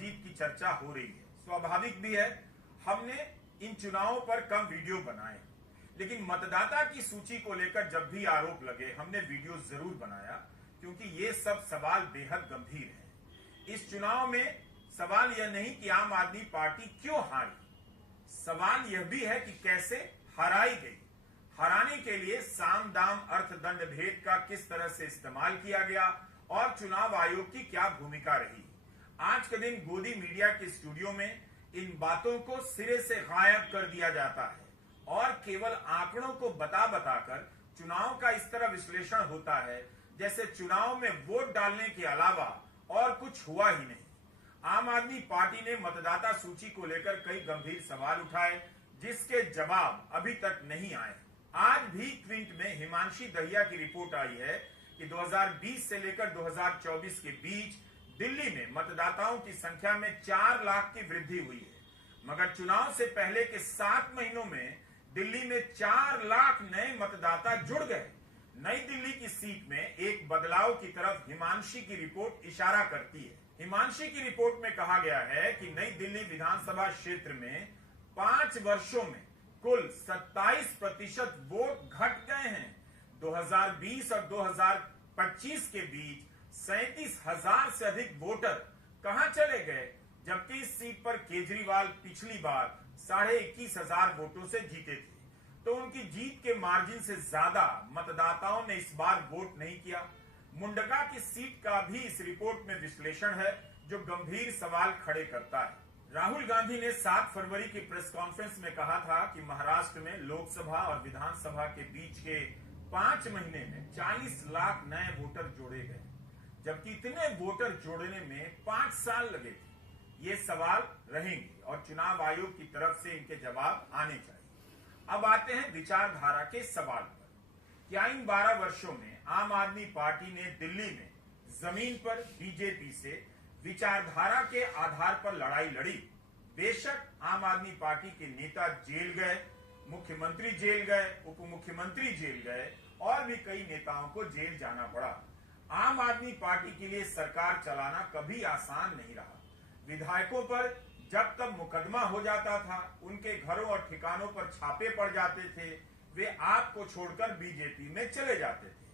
जीत की चर्चा हो रही है। स्वाभाविक भी है, हमने इन चुनावों पर कम वीडियो बनाए, लेकिन मतदाता की सूची को लेकर जब भी आरोप लगे हमने वीडियो जरूर बनाया, क्योंकि ये सब सवाल बेहद गंभीर है। इस चुनाव में सवाल यह नहीं कि आम आदमी पार्टी क्यों हारी, सवाल यह भी है कि कैसे हराई गई। हराने के लिए साम दाम अर्थ दंड भेद का किस तरह से इस्तेमाल किया गया और चुनाव आयोग की क्या भूमिका रही। आज के दिन गोदी मीडिया के स्टूडियो में इन बातों को सिरे से गायब कर दिया जाता है और केवल आंकड़ों को बता बताकर चुनाव का इस तरह विश्लेषण होता है जैसे चुनाव में वोट डालने के अलावा और कुछ हुआ ही नहीं। आम आदमी पार्टी ने मतदाता सूची को लेकर कई गंभीर सवाल उठाए, जिसके जवाब अभी तक नहीं आए। आज भी क्विंट में हिमांशी दहिया की रिपोर्ट आई है कि 2020 से लेकर 2024 के बीच दिल्ली में मतदाताओं की संख्या में 4 लाख की वृद्धि हुई है, मगर चुनाव से पहले के 7 महीनों में दिल्ली में 4 लाख नए मतदाता जुड़ गए। नई दिल्ली की सीट में एक बदलाव की तरफ हिमांशी की रिपोर्ट इशारा करती है। हिमांशी की रिपोर्ट में कहा गया है कि नई दिल्ली विधानसभा क्षेत्र में 5 वर्षों में कुल 27% वोट घट गए हैं। 2020 और 2025 के बीच 37,000 से अधिक वोटर कहां चले गए, जबकि इस सीट पर केजरीवाल पिछली बार 21,500 वोटों से जीते थे, तो उनकी जीत के मार्जिन से ज्यादा मतदाताओं ने इस बार वोट नहीं किया। मुंडका की सीट का भी इस रिपोर्ट में विश्लेषण है, जो गंभीर सवाल खड़े करता है। राहुल गांधी ने 7 फरवरी की प्रेस कॉन्फ्रेंस में कहा था कि महाराष्ट्र में लोकसभा और विधानसभा के बीच के 5 महीने में 40 लाख नए वोटर जोड़े गए, जबकि इतने वोटर जोड़ने में 5 साल लगे थे। ये सवाल रहेंगे और चुनाव आयोग की तरफ से इनके जवाब आने चाहिए। अब आते हैं विचारधारा के सवाल पर। क्या इन 12 वर्षों में आम आदमी पार्टी ने दिल्ली में जमीन पर बीजेपी से विचारधारा के आधार पर लड़ाई लड़ी? बेशक आम आदमी पार्टी के नेता जेल गए, मुख्यमंत्री जेल गए, उप मुख्यमंत्री जेल गए और भी कई नेताओं को जेल जाना पड़ा। आम आदमी पार्टी के लिए सरकार चलाना कभी आसान नहीं रहा। विधायकों पर जब तक मुकदमा हो जाता था, उनके घरों और ठिकानों पर छापे पड़ जाते थे, वे आपको छोड़कर बीजेपी में चले जाते थे।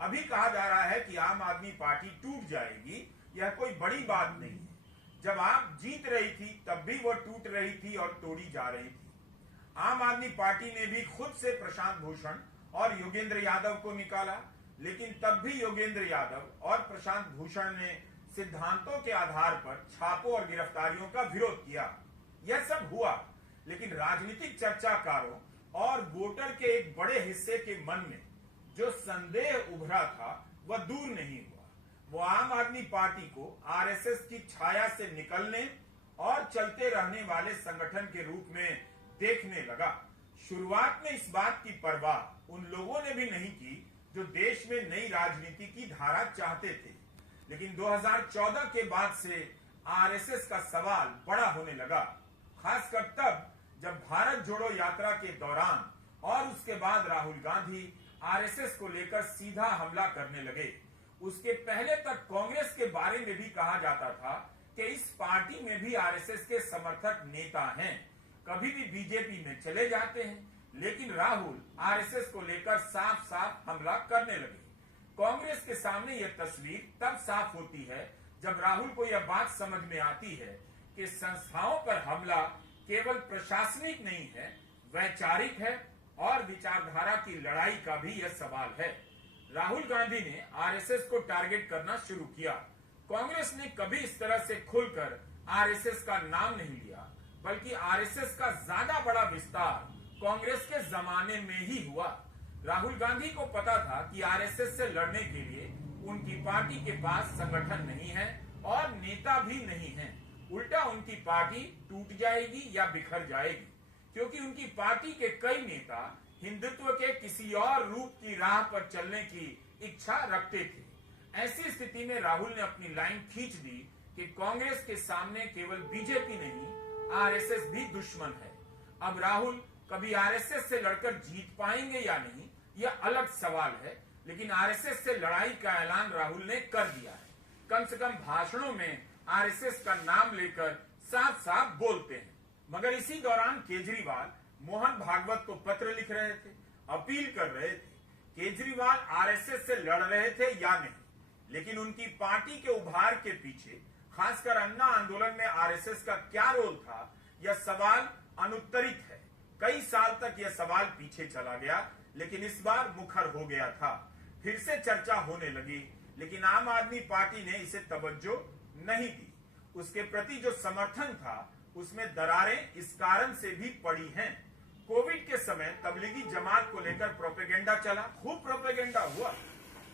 अभी कहा जा रहा है कि आम आदमी पार्टी टूट जाएगी, यह कोई बड़ी बात नहीं है। जब आप जीत रही थी तब भी वो टूट रही थी और तोड़ी जा रही थी। आम आदमी पार्टी ने भी खुद से प्रशांत भूषण और योगेंद्र यादव को निकाला, लेकिन तब भी योगेंद्र यादव और प्रशांत भूषण ने सिद्धांतों के आधार पर छापों और गिरफ्तारियों का विरोध किया। यह सब हुआ, लेकिन राजनीतिक चर्चाकारों और वोटर के एक बड़े हिस्से के मन में जो संदेह उभरा था वह दूर नहीं हुआ। वो आम आदमी पार्टी को आरएसएस की छाया से निकलने और चलते रहने वाले संगठन के रूप में देखने लगा। शुरुआत में इस बात की परवाह उन लोगों ने भी नहीं की जो देश में नई राजनीति की धारा चाहते थे, लेकिन 2014 के बाद से आरएसएस का सवाल बड़ा होने लगा, खासकर तब जब भारत जोड़ो यात्रा के दौरान और उसके बाद राहुल गांधी आरएसएस को लेकर सीधा हमला करने लगे। उसके पहले तक कांग्रेस के बारे में भी कहा जाता था कि इस पार्टी में भी आरएसएस के समर्थक नेता हैं, कभी भी बीजेपी में चले जाते हैं, लेकिन राहुल आरएसएस को लेकर साफ साफ हमला करने लगे। कांग्रेस के सामने यह तस्वीर तब साफ होती है जब राहुल को यह बात समझ में आती है कि संस्थाओं पर हमला केवल प्रशासनिक नहीं है, वैचारिक है और विचारधारा की लड़ाई का भी यह सवाल है। राहुल गांधी ने आरएसएस को टारगेट करना शुरू किया। कांग्रेस ने कभी इस तरह से खुलकर आरएसएस का नाम नहीं लिया, बल्कि आरएसएस का ज्यादा बड़ा विस्तार कांग्रेस के जमाने में ही हुआ। राहुल गांधी को पता था कि आरएसएस से लड़ने के लिए उनकी पार्टी के पास संगठन नहीं है और नेता भी नहीं है। उल्टा उनकी पार्टी टूट जाएगी या बिखर जाएगी, क्योंकि उनकी पार्टी के कई नेता हिंदुत्व के किसी और रूप की राह पर चलने की इच्छा रखते थे। ऐसी स्थिति में राहुल ने अपनी लाइन खींच दी कि कांग्रेस के सामने केवल बीजेपी नहीं, आरएसएस भी दुश्मन है। अब राहुल कभी आरएसएस से लड़कर जीत पाएंगे या नहीं, यह अलग सवाल है, लेकिन आरएसएस से लड़ाई का ऐलान राहुल ने कर दिया है। कम से कम भाषणों में आरएसएस का नाम लेकर साफ साफ बोलते हैं। मगर इसी दौरान केजरीवाल मोहन भागवत को पत्र लिख रहे थे, अपील कर रहे थे। केजरीवाल आरएसएस से लड़ रहे थे या नहीं, लेकिन उनकी पार्टी के उभार के पीछे खासकर अन्ना आंदोलन में आरएसएस का क्या रोल था, यह सवाल अनुत्तरित है। कई साल तक यह सवाल पीछे चला गया, लेकिन इस बार मुखर हो गया था। फिर से चर्चा होने लगी, लेकिन आम आदमी पार्टी ने इसे तवज्जो नहीं दी। उसके प्रति जो समर्थन था उसमें दरारें इस कारण से भी पड़ी हैं। कोविड के समय तबलीगी जमात को लेकर प्रोपेगेंडा चला, खूब प्रोपेगेंडा हुआ।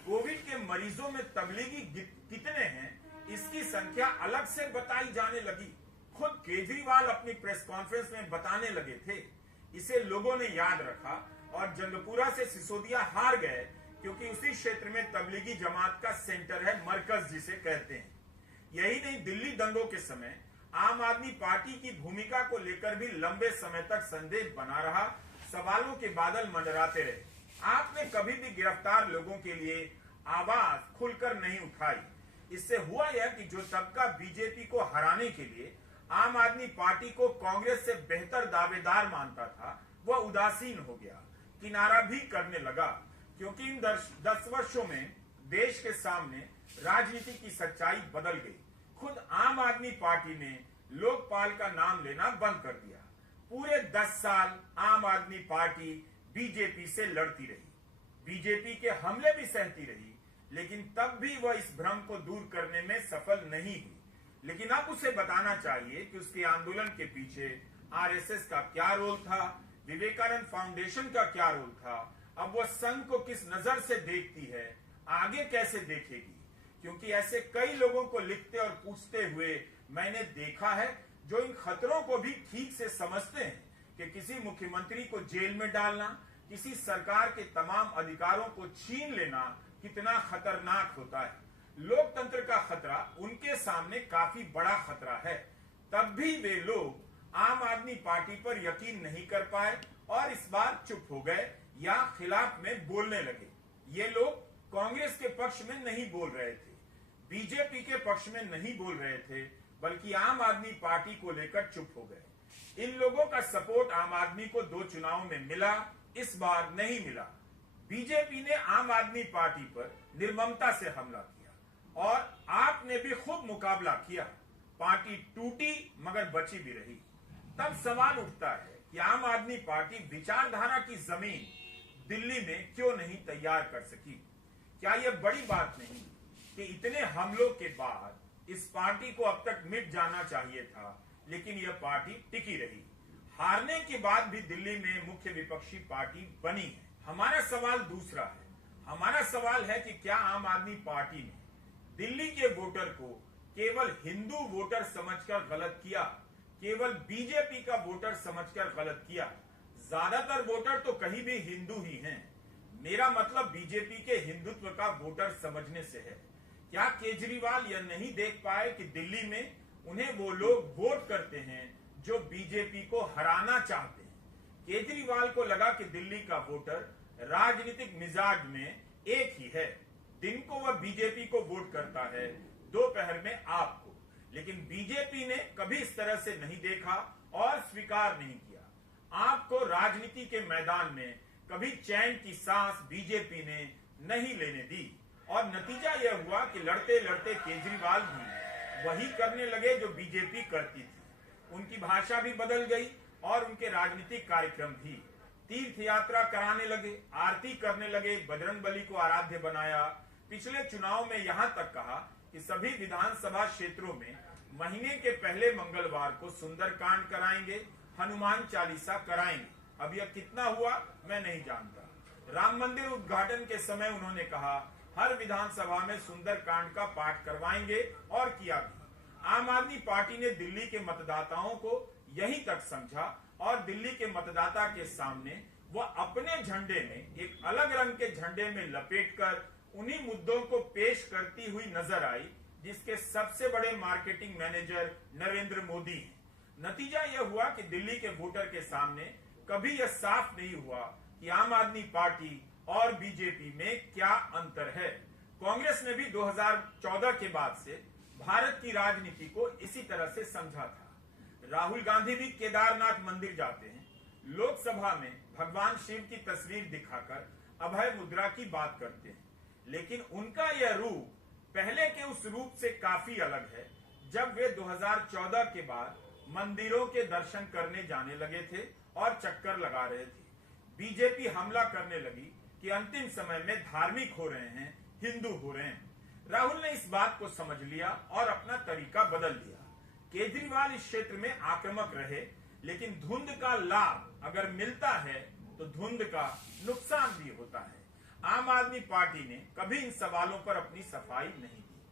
कोविड के मरीजों में तबलीगी कितने हैं इसकी संख्या अलग से बताई जाने लगी। खुद केजरीवाल अपनी प्रेस कॉन्फ्रेंस में बताने लगे थे। इसे लोगों ने याद रखा और जंगपुरा से सिसोदिया हार गए, क्योंकि उसी क्षेत्र में तबलीगी जमात का सेंटर है, मरकज जिसे कहते हैं। यही नहीं, दिल्ली दंगों के समय आम आदमी पार्टी की भूमिका को लेकर भी लंबे समय तक संदेह बना रहा, सवालों के बादल मंडराते रहे। आपने कभी भी गिरफ्तार लोगों के लिए आवाज खुलकर नहीं उठाई। इससे हुआ यह कि जो तबका बीजेपी को हराने के लिए आम आदमी पार्टी को कांग्रेस से बेहतर दावेदार मानता था, वह उदासीन हो गया, किनारा भी करने लगा। क्योंकि इन 10 वर्षों में देश के सामने राजनीति की सच्चाई बदल गई। खुद आम आदमी पार्टी ने लोकपाल का नाम लेना बंद कर दिया। पूरे 10 साल आम आदमी पार्टी बीजेपी से लड़ती रही, बीजेपी के हमले भी सहती रही, लेकिन तब भी वह इस भ्रम को दूर करने में सफल नहीं हुई। लेकिन अब उसे बताना चाहिए कि उसके आंदोलन के पीछे आरएसएस का क्या रोल था, विवेकानंद फाउंडेशन का क्या रोल था, अब वह संघ को किस नजर से देखती है, आगे कैसे देखेगी। क्योंकि ऐसे कई लोगों को लिखते और पूछते हुए मैंने देखा है, जो इन खतरों को भी ठीक से समझते हैं कि किसी मुख्यमंत्री को जेल में डालना, किसी सरकार के तमाम अधिकारों को छीन लेना कितना खतरनाक होता है। लोकतंत्र का खतरा उनके सामने काफी बड़ा खतरा है। तब भी वे लोग आम आदमी पार्टी पर यकीन नहीं कर पाए और इस बार चुप हो गए या खिलाफ में बोलने लगे। ये लोग कांग्रेस के पक्ष में नहीं बोल रहे थे, बीजेपी के पक्ष में नहीं बोल रहे थे, बल्कि आम आदमी पार्टी को लेकर चुप हो गए। इन लोगों का सपोर्ट आम आदमी को 2 चुनाव में मिला, इस बार नहीं मिला। बीजेपी ने आम आदमी पार्टी पर निर्ममता से हमला किया और आपने भी खूब मुकाबला किया। पार्टी टूटी मगर बची भी रही। तब सवाल उठता है कि आम आदमी पार्टी विचारधारा की जमीन दिल्ली में क्यों नहीं तैयार कर सकी। क्या यह बड़ी बात नहीं कि इतने हमलों के बाद इस पार्टी को अब तक मिट जाना चाहिए था, लेकिन यह पार्टी टिकी रही। हारने के बाद भी दिल्ली में मुख्य विपक्षी पार्टी बनी है। हमारा सवाल दूसरा है। हमारा सवाल है कि क्या आम आदमी पार्टी ने दिल्ली के वोटर को केवल हिंदू वोटर समझकर गलत किया, केवल बीजेपी का वोटर समझकर गलत किया? ज्यादातर वोटर तो कहीं भी हिंदू ही हैं। मेरा मतलब बीजेपी के हिंदुत्व का वोटर समझने से है। क्या केजरीवाल यह नहीं देख पाए कि दिल्ली में उन्हें वो लोग वोट करते हैं जो बीजेपी को हराना चाहते हैं? केजरीवाल को लगा कि दिल्ली का वोटर राजनीतिक मिजाज में एक ही है। दिन को वह बीजेपी को वोट करता है, दोपहर में आपको। लेकिन बीजेपी ने कभी इस तरह से नहीं देखा और स्वीकार नहीं किया। आपको राजनीति के मैदान में कभी चैन की सांस बीजेपी ने नहीं लेने दी और नतीजा यह हुआ कि लड़ते लड़ते केजरीवाल भी वही करने लगे जो बीजेपी करती थी। उनकी भाषा भी बदल गई और उनके राजनीतिक कार्यक्रम भी। तीर्थ यात्रा कराने लगे, आरती करने लगे, बजरंगबली को आराध्य बनाया। पिछले चुनाव में यहां तक कहा कि सभी विधानसभा क्षेत्रों में महीने के पहले मंगलवार को सुंदरकांड कराएंगे, हनुमान चालीसा कराएंगे। अब यह कितना हुआ मैं नहीं जानता। राम मंदिर उद्घाटन के समय उन्होंने कहा हर विधानसभा में सुंदरकांड का पाठ करवाएंगे और किया भी। आम आदमी पार्टी ने दिल्ली के मतदाताओं को यहीं तक समझा और दिल्ली के मतदाता के सामने वह अपने झंडे में एक अलग रंग के झंडे में लपेटकर उन्हीं मुद्दों को पेश करती हुई नजर आई जिसके सबसे बड़े मार्केटिंग मैनेजर नरेंद्र मोदी हैं। नतीजा यह हुआ कि दिल्ली के वोटर के सामने कभी यह साफ नहीं हुआ कि आम आदमी पार्टी और बीजेपी में क्या अंतर है। कांग्रेस ने भी 2014 के बाद से भारत की राजनीति को इसी तरह से समझा था। राहुल गांधी भी केदारनाथ मंदिर जाते हैं, लोकसभा में भगवान शिव की तस्वीर दिखाकर अभय मुद्रा की बात करते हैं, लेकिन उनका यह रूप पहले के उस रूप से काफी अलग है जब वे 2014 के बाद मंदिरों के दर्शन करने जाने लगे थे और चक्कर लगा रहे थे। बीजेपी हमला करने लगी कि अंतिम समय में धार्मिक हो रहे हैं, हिंदू हो रहे हैं। राहुल ने इस बात को समझ लिया और अपना तरीका बदल दिया। केजरीवाल इस क्षेत्र में आक्रामक रहे, लेकिन धुंध का लाभ अगर मिलता है तो धुंध का नुकसान भी होता है। आम आदमी पार्टी ने कभी इन सवालों पर अपनी सफाई नहीं दी।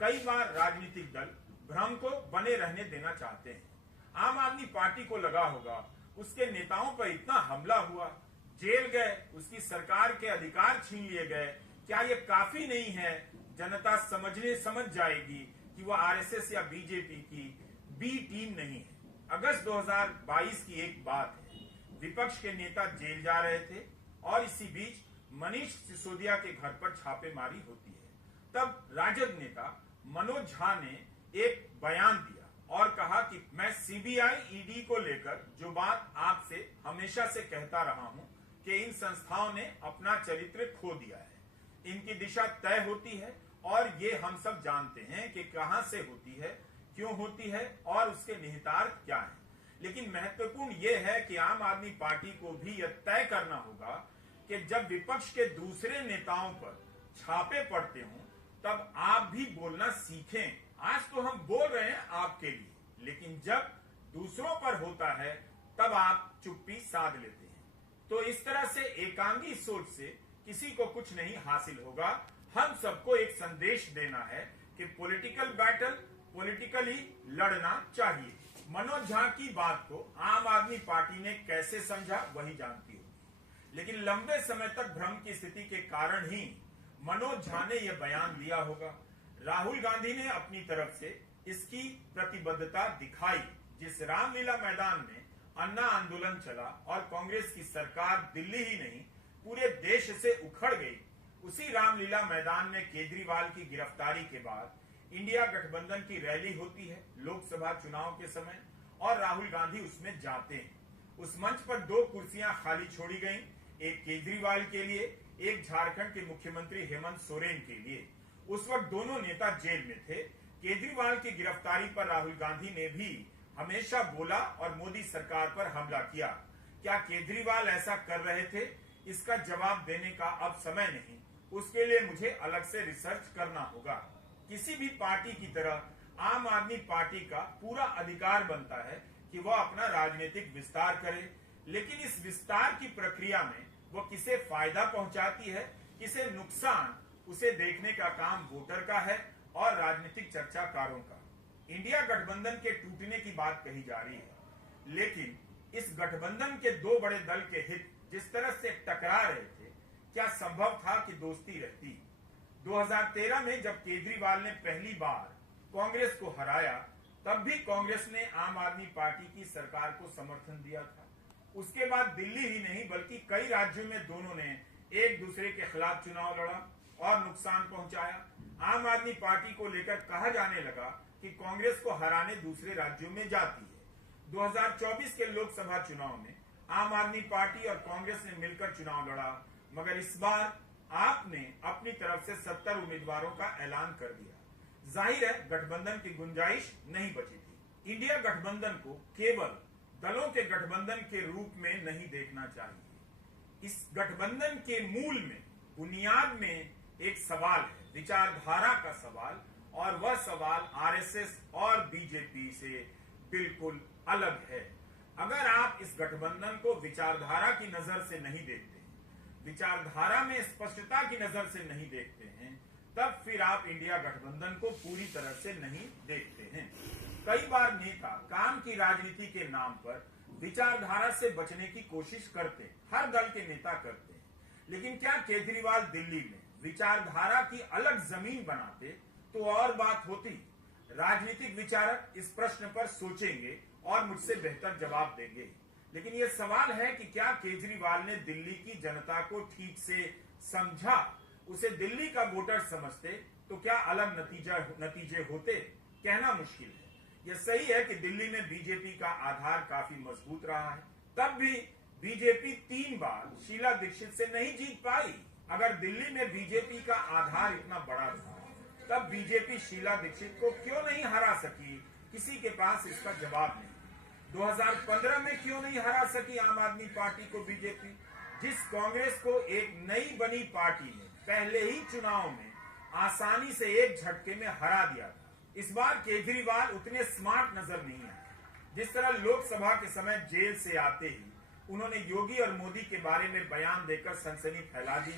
कई बार राजनीतिक दल भ्रम को बने रहने देना चाहते हैं। आम आदमी पार्टी को लगा होगा उसके नेताओं पर इतना हमला हुआ, जेल गए, उसकी सरकार के अधिकार छीन लिए गए, क्या ये काफी नहीं है? जनता समझ जाएगी कि वह आरएसएस या बीजेपी की बी टीम नहीं है। अगस्त 2022 की एक बात है, विपक्ष के नेता जेल जा रहे थे और इसी बीच मनीष सिसोदिया के घर पर छापेमारी होती है। तब राजद नेता मनोज झा ने एक बयान दिया और कहा कि मैं सीबीआई, ईडी को लेकर जो बात आपसे हमेशा से कहता रहा हूं कि इन संस्थाओं ने अपना चरित्र खो दिया है, इनकी दिशा तय होती है और ये हम सब जानते हैं कि कहां से होती है, क्यों होती है और उसके निहितार्थ क्या है। लेकिन महत्वपूर्ण ये है कि आम आदमी पार्टी को भी यह तय करना होगा कि जब विपक्ष के दूसरे नेताओं पर छापे पड़ते हों तब आप भी बोलना सीखें। आज तो हम बोल रहे हैं आपके लिए, लेकिन जब दूसरों पर होता है तब आप चुप्पी साध लेते हैं। तो इस तरह से एकांगी सोच से किसी को कुछ नहीं हासिल होगा। हम सबको एक संदेश देना है कि पॉलिटिकल बैटल पॉलिटिकली लड़ना चाहिए। मनोज झा की बात को आम आदमी पार्टी ने कैसे समझा वही जानती होगी, लेकिन लंबे समय तक भ्रम की स्थिति के कारण ही मनोज झा ने यह बयान दिया होगा। राहुल गांधी ने अपनी तरफ से इसकी प्रतिबद्धता दिखाई। जिस रामलीला मैदान में अन्ना आंदोलन चला और कांग्रेस की सरकार दिल्ली ही नहीं पूरे देश से उखड़ गई, उसी रामलीला मैदान में केजरीवाल की गिरफ्तारी के बाद इंडिया गठबंधन की रैली होती है लोकसभा चुनाव के समय और राहुल गांधी उसमें जाते हैं। उस मंच पर 2 कुर्सियां खाली छोड़ी गईं, एक केजरीवाल के लिए, एक झारखंड के मुख्यमंत्री हेमंत सोरेन के लिए। उस वक्त दोनों नेता जेल में थे। केजरीवाल की गिरफ्तारी पर राहुल गांधी ने भी हमेशा बोला और मोदी सरकार पर हमला किया। क्या केजरीवाल ऐसा कर रहे थे? इसका जवाब देने का अब समय नहीं, उसके लिए मुझे अलग से रिसर्च करना होगा। किसी भी पार्टी की तरह आम आदमी पार्टी का पूरा अधिकार बनता है कि वह अपना राजनीतिक विस्तार करे, लेकिन इस विस्तार की प्रक्रिया में वह किसे फायदा पहुंचाती है, किसे नुकसान, उसे देखने का काम वोटर का है और राजनीतिक चर्चाकारों का। इंडिया गठबंधन के टूटने की बात कही जा रही है, लेकिन इस गठबंधन के 2 बड़े दल के हित जिस तरह से टकरा रहे थे, क्या संभव था कि दोस्ती रहती? 2013 में जब केजरीवाल ने पहली बार कांग्रेस को हराया, तब भी कांग्रेस ने आम आदमी पार्टी की सरकार को समर्थन दिया था। उसके बाद दिल्ली ही नहीं बल्कि कई राज्यों में दोनों ने एक दूसरे के खिलाफ चुनाव लड़ा और नुकसान पहुंचाया। आम आदमी पार्टी को लेकर कहा जाने लगा कि कांग्रेस को हराने दूसरे राज्यों में जाती है। 2024 के लोकसभा चुनाव में आम आदमी पार्टी और कांग्रेस ने मिलकर चुनाव लड़ा, मगर इस बार आपने अपनी तरफ से 70 उम्मीदवारों का ऐलान कर दिया। जाहिर है गठबंधन की गुंजाइश नहीं बची थी। इंडिया गठबंधन को केवल दलों के गठबंधन के रूप में नहीं देखना चाहिए। इस गठबंधन के मूल में, बुनियाद में एक सवाल है, विचारधारा का सवाल, और वह सवाल आरएसएस और बीजेपी से बिल्कुल अलग है। अगर आप इस गठबंधन को विचारधारा की नजर से नहीं देखते हैं, विचारधारा में स्पष्टता की नजर से नहीं देखते हैं, तब फिर आप इंडिया गठबंधन को पूरी तरह से नहीं देखते हैं। कई बार नेता काम की राजनीति के नाम पर विचारधारा से बचने की कोशिश करते हैं, हर दल के नेता करते हैं, लेकिन क्या केजरीवाल दिल्ली में विचारधारा की अलग जमीन बनाते तो और बात होती। राजनीतिक विचारक इस प्रश्न पर सोचेंगे और मुझसे बेहतर जवाब देंगे, लेकिन यह सवाल है कि क्या केजरीवाल ने दिल्ली की जनता को ठीक से समझा, उसे दिल्ली का वोटर समझते तो क्या अलग नतीजे होते, कहना मुश्किल है। यह सही है कि दिल्ली में बीजेपी का आधार काफी मजबूत रहा है, तब भी बीजेपी 3 बार शीला दीक्षित से नहीं जीत पाई। अगर दिल्ली में बीजेपी का आधार इतना बड़ा था, तब बीजेपी शीला दीक्षित को क्यों नहीं हरा सकी? किसी के पास इसका जवाब नहीं। 2015 में क्यों नहीं हरा सकी आम आदमी पार्टी को बीजेपी, जिस कांग्रेस को एक नई बनी पार्टी ने पहले ही चुनाव में आसानी से एक झटके में हरा दिया था। इस बार केजरीवाल उतने स्मार्ट नजर नहीं आए। जिस तरह लोकसभा के समय जेल से आते ही उन्होंने योगी और मोदी के बारे में बयान देकर सनसनी फैला दी,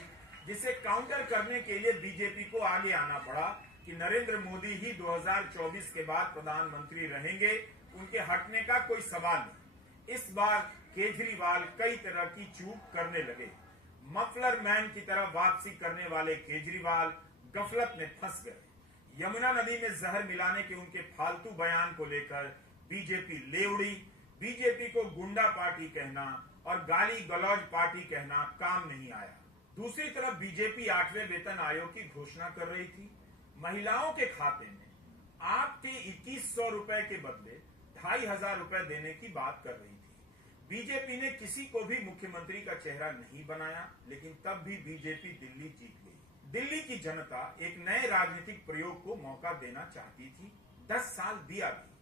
जिसे काउंटर करने के लिए बीजेपी को आगे आना पड़ा कि नरेंद्र मोदी ही 2024 के बाद प्रधानमंत्री रहेंगे, उनके हटने का कोई सवाल नहीं। इस बार केजरीवाल कई तरह की चूक करने लगे। मफलर मैन की तरह वापसी करने वाले केजरीवाल गफलत में फंस गए। यमुना नदी में जहर मिलाने के उनके फालतू बयान को लेकर बीजेपी ले उड़ी। बीजेपी को गुंडा पार्टी कहना और गाली गलौज पार्टी कहना काम नहीं आया। दूसरी तरफ बीजेपी 8वें वेतन आयोग की घोषणा कर रही थी। महिलाओं के खाते में आपके 2100 रुपए के बदले 2500 रुपए देने की बात कर रही थी। बीजेपी ने किसी को भी मुख्यमंत्री का चेहरा नहीं बनाया, लेकिन तब भी बीजेपी दिल्ली जीत गई। दिल्ली की जनता एक नए राजनीतिक प्रयोग को मौका देना चाहती थी। 10 साल दिया भी।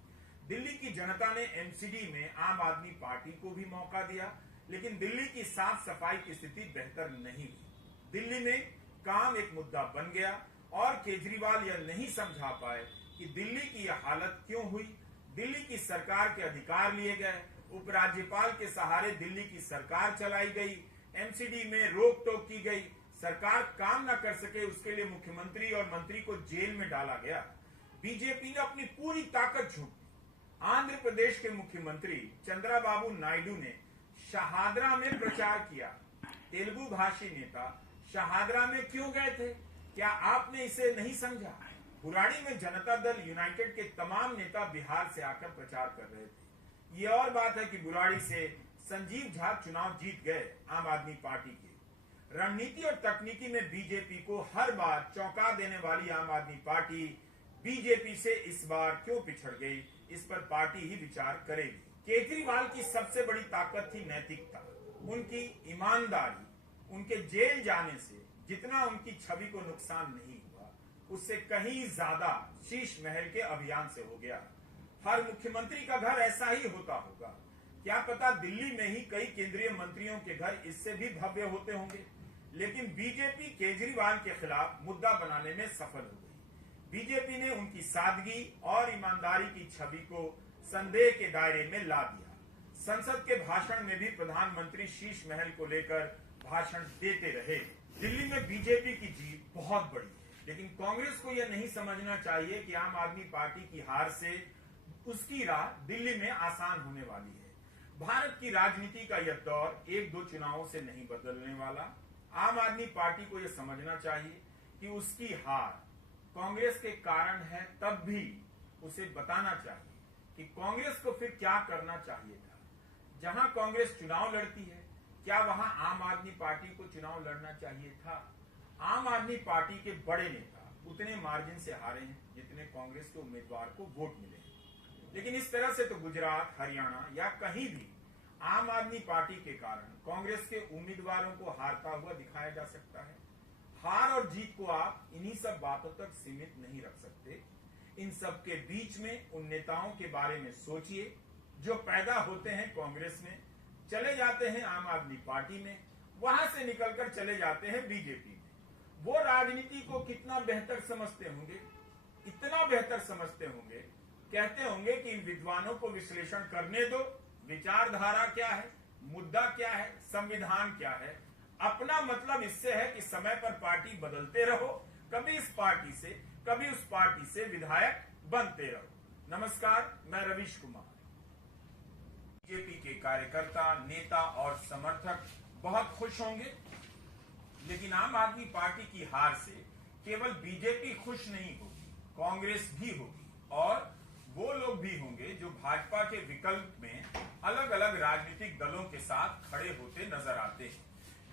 दिल्ली की जनता ने एमसीडी में आम आदमी पार्टी को भी मौका दिया, लेकिन दिल्ली की साफ सफाई की स्थिति बेहतर नहीं हुई। दिल्ली में काम एक मुद्दा बन गया और केजरीवाल यह नहीं समझा पाए कि दिल्ली की यह हालत क्यों हुई। दिल्ली की सरकार के अधिकार लिए गए, उपराज्यपाल के सहारे दिल्ली की सरकार चलाई गई, एमसीडी में रोक टोक की गई, सरकार काम न कर सके उसके लिए मुख्यमंत्री और मंत्री को जेल में डाला गया। बीजेपी ने अपनी पूरी ताकत झोंक दी। आंध्र प्रदेश के मुख्यमंत्री चंद्रबाबू नायडू ने शहादरा में प्रचार किया। तेलुगु भाषी नेता शहादरा में क्यों गए थे? क्या आपने इसे नहीं समझा? बुराड़ी में जनता दल यूनाइटेड के तमाम नेता बिहार से आकर प्रचार कर रहे थे। ये और बात है कि बुराड़ी से संजीव झा चुनाव जीत गए आम आदमी पार्टी के। रणनीति और तकनीकी में बीजेपी को हर बार चौंका देने वाली आम आदमी पार्टी बीजेपी से इस बार क्यों पिछड़ गई, इस पर पार्टी ही विचार करेगी। केजरीवाल की सबसे बड़ी ताकत थी नैतिकता, उनकी ईमानदारी। उनके जेल जाने से जितना उनकी छवि को नुकसान नहीं हुआ, उससे कहीं ज्यादा शीश महल के अभियान से हो गया। हर मुख्यमंत्री का घर ऐसा ही होता होगा। क्या पता दिल्ली में ही कई केंद्रीय मंत्रियों के घर इससे भी भव्य होते होंगे। लेकिन बीजेपी केजरीवाल के खिलाफ मुद्दा बनाने में सफल हो गई। बीजेपी ने उनकी सादगी और ईमानदारी की छवि को संदेह के दायरे में ला दिया। संसद के भाषण में भी प्रधानमंत्री शीश महल को लेकर भाषण देते रहे। दिल्ली में बीजेपी की जीत बहुत बड़ी है, लेकिन कांग्रेस को यह नहीं समझना चाहिए कि आम आदमी पार्टी की हार से उसकी राह दिल्ली में आसान होने वाली है। भारत की राजनीति का यह दौर 1-2 चुनावों से नहीं बदलने वाला। आम आदमी पार्टी को यह समझना चाहिए कि उसकी हार कांग्रेस के कारण है, तब भी उसे बताना चाहिए कि कांग्रेस को फिर क्या करना चाहिए था। जहां कांग्रेस चुनाव लड़ती है, क्या वहां आम आदमी पार्टी को चुनाव लड़ना चाहिए था? आम आदमी पार्टी के बड़े नेता उतने मार्जिन से हारे हैं जितने कांग्रेस के उम्मीदवार को वोट मिले हैं। लेकिन इस तरह से तो गुजरात, हरियाणा या कहीं भी आम आदमी पार्टी के कारण कांग्रेस के उम्मीदवारों को हारता हुआ दिखाया जा सकता है। हार और जीत को आप इन्हीं सब बातों तक सीमित नहीं रख सकते। इन सब के बीच में उन नेताओं के बारे में सोचिए जो पैदा होते हैं कांग्रेस में, चले जाते हैं आम आदमी पार्टी में, वहां से निकलकर चले जाते हैं बीजेपी में। वो राजनीति को कितना बेहतर समझते होंगे, इतना बेहतर समझते होंगे, कहते होंगे कि इन विद्वानों को विश्लेषण करने दो, विचारधारा क्या है, मुद्दा क्या है, संविधान क्या है। अपना मतलब इससे है कि समय पर पार्टी बदलते रहो, कभी इस पार्टी से कभी उस पार्टी से विधायक बनते रहो। नमस्कार, मैं रवीश कुमार। बीजेपी के कार्यकर्ता, नेता और समर्थक बहुत खुश होंगे, लेकिन आम आदमी पार्टी की हार से केवल बीजेपी खुश नहीं होगी, कांग्रेस भी होगी और वो लोग भी होंगे जो भाजपा के विकल्प में अलग अलग राजनीतिक दलों के साथ खड़े होते नजर आते हैं।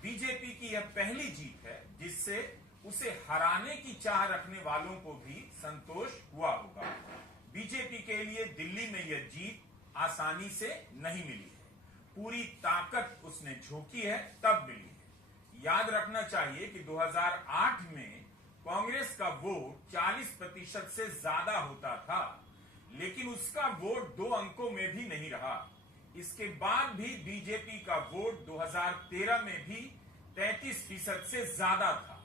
बीजेपी की यह पहली जीत है जिससे उसे हराने की चाह रखने वालों को भी संतोष हुआ होगा। बीजेपी के लिए दिल्ली में यह जीत आसानी से नहीं मिली है, पूरी ताकत उसने झोंकी है तब मिली है। याद रखना चाहिए कि 2008 में कांग्रेस का वोट 40% से ज्यादा होता था, लेकिन उसका वोट 2 अंकों में भी नहीं रहा। इसके बाद भी बीजेपी का वोट 2013 में भी 33% से ज्यादा था।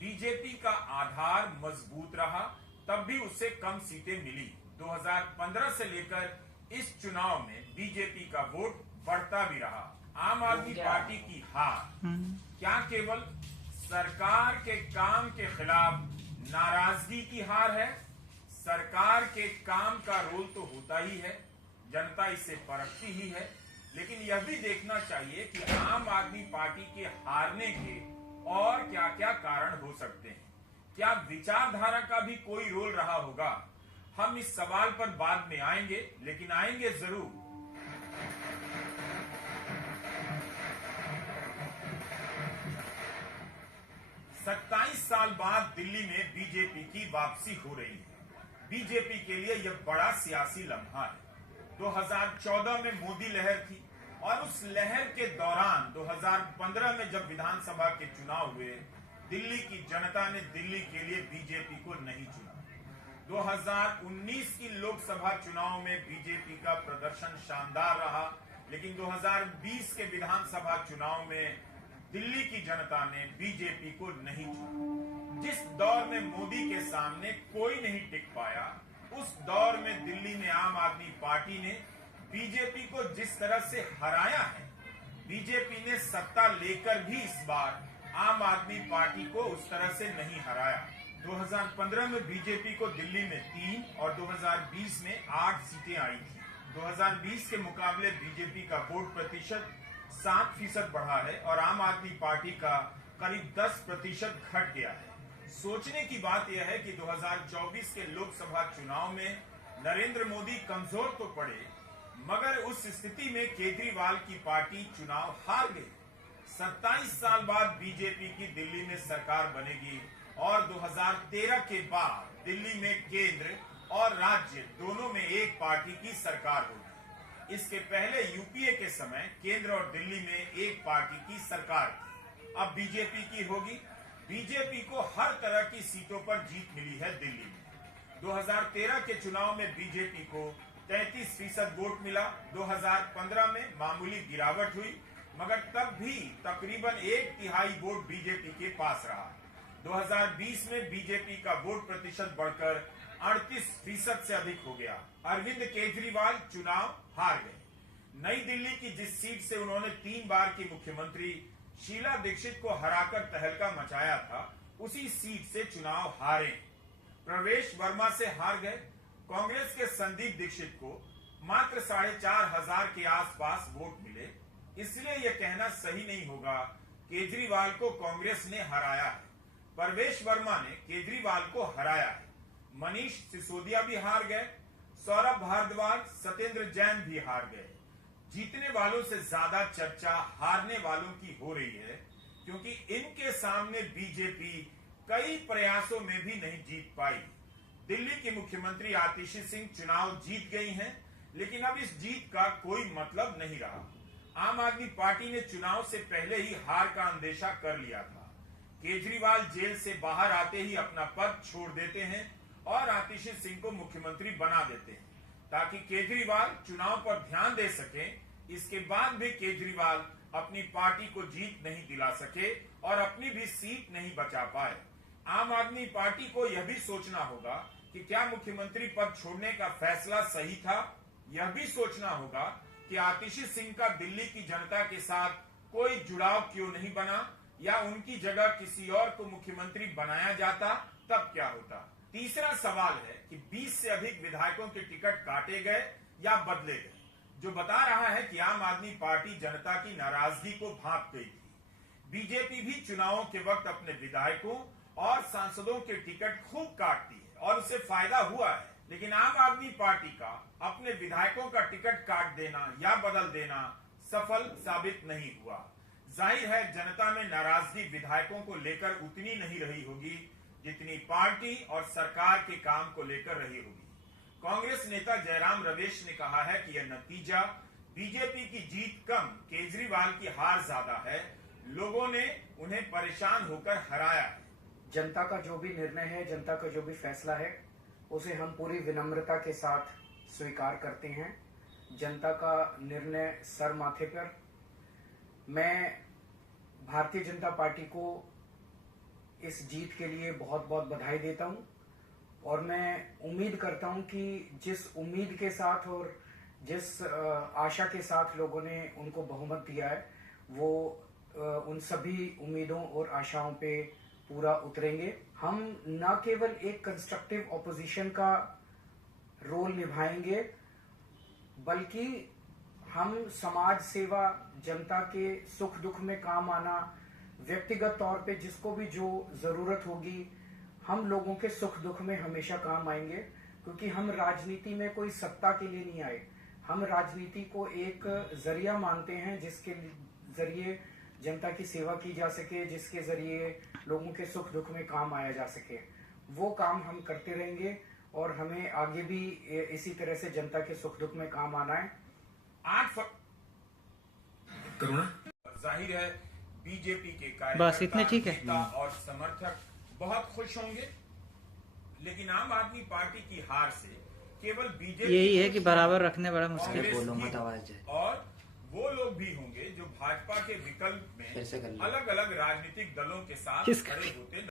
बीजेपी का आधार मजबूत रहा, तब भी उसे कम सीटें मिली। 2015 से लेकर इस चुनाव में बीजेपी का वोट बढ़ता भी रहा। आम आदमी पार्टी की हार क्या केवल सरकार के काम के खिलाफ नाराजगी की हार है? सरकार के काम का रोल तो होता ही है, जनता इससे परखती ही है, लेकिन यह भी देखना चाहिए कि आम आदमी पार्टी के हारने के और क्या क्या कारण हो सकते हैं। क्या विचारधारा का भी कोई रोल रहा होगा? हम इस सवाल पर बाद में आएंगे, लेकिन आएंगे जरूर। सत्ताईस साल बाद दिल्ली में बीजेपी की वापसी हो रही है। बीजेपी के लिए यह बड़ा सियासी लम्हा है। 2014 में मोदी लहर थी और उस लहर के दौरान 2015 में जब विधानसभा के चुनाव हुए, दिल्ली की जनता ने दिल्ली के लिए बीजेपी को नहीं चुना। 2019 की लोकसभा चुनाव में बीजेपी का प्रदर्शन शानदार रहा, लेकिन 2020 के विधानसभा चुनाव में दिल्ली की जनता ने बीजेपी को नहीं चुना। जिस दौर में मोदी के सामने कोई नहीं टिक पाया, उस दौर में दिल्ली में आम आदमी पार्टी ने बीजेपी को जिस तरह से हराया है, बीजेपी ने सत्ता लेकर भी इस बार आम आदमी पार्टी को उस तरह से नहीं हराया। 2015 में बीजेपी को दिल्ली में 3 और 2020 में 8 सीटें आई थी। 2020 के मुकाबले बीजेपी का वोट प्रतिशत 7% बढ़ा है और आम आदमी पार्टी का करीब 10% घट गया है। सोचने की बात यह है कि 2024 के लोकसभा चुनाव में नरेंद्र मोदी कमजोर तो पड़े, मगर उस स्थिति में केजरीवाल की पार्टी चुनाव हार गई। 27 साल बाद बीजेपी की दिल्ली में सरकार बनेगी और 2013 के बाद दिल्ली में केंद्र और राज्य दोनों में एक पार्टी की सरकार होगी। इसके पहले यूपीए के समय केंद्र और दिल्ली में एक पार्टी की सरकार थी, अब बीजेपी की होगी। बीजेपी को हर तरह की सीटों पर जीत मिली है दिल्ली में। 2013 के चुनाव में बीजेपी को 33% वोट मिला। 2015 में मामूली गिरावट हुई, मगर तब भी तकरीबन 1/3 वोट बीजेपी के पास रहा। 2020 में बीजेपी का वोट प्रतिशत बढ़कर 38% से अधिक हो गया। अरविंद केजरीवाल चुनाव हार गए। नई दिल्ली की जिस सीट से उन्होंने 3 बार की मुख्यमंत्री शीला दीक्षित को हराकर तहलका मचाया था, उसी सीट से चुनाव हारे। प्रवेश वर्मा से हार गए। कांग्रेस के संदीप दीक्षित को मात्र 4,500 के आसपास वोट मिले। इसलिए यह कहना सही नहीं होगा केजरीवाल को कांग्रेस ने हराया है। प्रवेश वर्मा ने केजरीवाल को हराया है। मनीष सिसोदिया भी हार गए। सौरभ भारद्वाज, सत्येंद्र जैन भी हार गए। जीतने वालों से ज्यादा चर्चा हारने वालों की हो रही है, क्योंकि इनके सामने बीजेपी कई प्रयासों में भी नहीं जीत पाई। दिल्ली की मुख्यमंत्री आतिशी सिंह चुनाव जीत गई हैं, लेकिन अब इस जीत का कोई मतलब नहीं रहा। आम आदमी पार्टी ने चुनाव से पहले ही हार का अंदेशा कर लिया था। केजरीवाल जेल से बाहर आते ही अपना पद छोड़ देते हैं और आतिशी सिंह को मुख्यमंत्री बना देते हैं, ताकि केजरीवाल चुनाव पर ध्यान दे सकें। इसके बाद भी केजरीवाल अपनी पार्टी को जीत नहीं दिला सके और अपनी भी सीट नहीं बचा पाए। आम आदमी पार्टी को यह भी सोचना होगा कि क्या मुख्यमंत्री पद छोड़ने का फैसला सही था। यह भी सोचना होगा कि आतिशी सिंह का दिल्ली की जनता के साथ कोई जुड़ाव क्यों नहीं बना, या उनकी जगह किसी और को मुख्यमंत्री बनाया जाता तब क्या होता। तीसरा सवाल है कि 20 से अधिक विधायकों के टिकट काटे गए या बदले गए, जो बता रहा है कि आम आदमी पार्टी जनता की नाराजगी को भांप गई थी। बीजेपी भी चुनावों के वक्त अपने विधायकों और सांसदों के टिकट खूब काटती है और उसे फायदा हुआ है, लेकिन आम आदमी पार्टी का अपने विधायकों का टिकट काट देना या बदल देना सफल साबित नहीं हुआ। जाहिर है जनता में नाराजगी विधायकों को लेकर उतनी नहीं रही होगी जितनी पार्टी और सरकार के काम को लेकर रही होगी। कांग्रेस नेता जयराम रमेश ने कहा है कि यह नतीजा बीजेपी की जीत कम, केजरीवाल की हार ज्यादा है। लोगों ने उन्हें परेशान होकर हराया है। जनता का जो भी निर्णय है, जनता का जो भी फैसला है, उसे हम पूरी विनम्रता के साथ स्वीकार करते हैं। जनता का निर्णय सर माथे पर। मैं भारतीय जनता पार्टी को इस जीत के लिए बहुत बहुत बधाई देता हूं और मैं उम्मीद करता हूं कि जिस उम्मीद के साथ और जिस आशा के साथ लोगों ने उनको बहुमत दिया है, वो उन सभी उम्मीदों और आशाओं पे पूरा उतरेंगे। हम न केवल एक कंस्ट्रक्टिव ऑपोजिशन का रोल निभाएंगे, बल्कि हम समाज सेवा, जनता के सुख दुख में काम आना, व्यक्तिगत तौर पे जिसको भी जो जरूरत होगी, हम लोगों के सुख दुख में हमेशा काम आएंगे। क्योंकि हम राजनीति में कोई सत्ता के लिए नहीं आए, हम राजनीति को एक जरिया मानते हैं जिसके जरिए जनता की सेवा की जा सके, जिसके जरिए लोगों के सुख दुख में काम आया जा सके। वो काम हम करते रहेंगे और हमें आगे भी इसी तरह से जनता के सुख दुख में काम आना है। करुणा जाहिर है बीजेपी के बस इतने ठीक है। नेता और समर्थक बहुत खुश होंगे, लेकिन आम आदमी पार्टी की हार से केवल बीजेपी यही है कि बराबर रखने बड़ा मुश्किल है। बोलो मत आवाज। और वो लोग भी होंगे जो भाजपा के विकल्प में अलग अलग राजनीतिक दलों के साथ खड़े होते